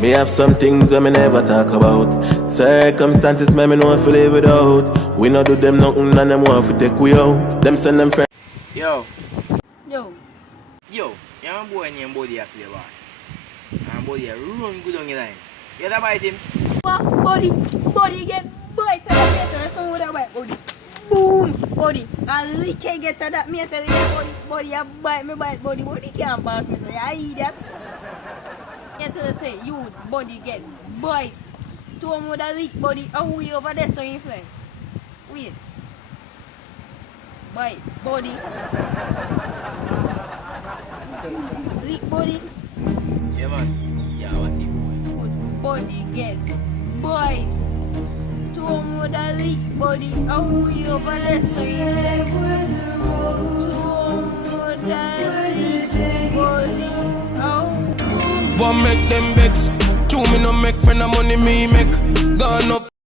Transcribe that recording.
Me have some things I me never talk about. Circumstances me know if we live without. We not do them nothing and them want to take we out. Them send them friends. Yo. Yo. Yo. You're a boy named Body a play ball. And Body a run good on your line. You ever bite him? What? Body get bite to that meter. Someone with a bite body. Boom! Body. And lick can get to that meter. Body a bite me bite body. Body can't pass me. So you idiot. Get to say you body get bite. Two of them with a lick body. How we over there so you fly? Wait. Bite body. Lick body. Yeah man. Yeah, what you Good body get bite. Two of them with a lick body. How we over there so you fly? Two of them with a lick body. One make them vex. Two me no make friend of money me make. Gone up.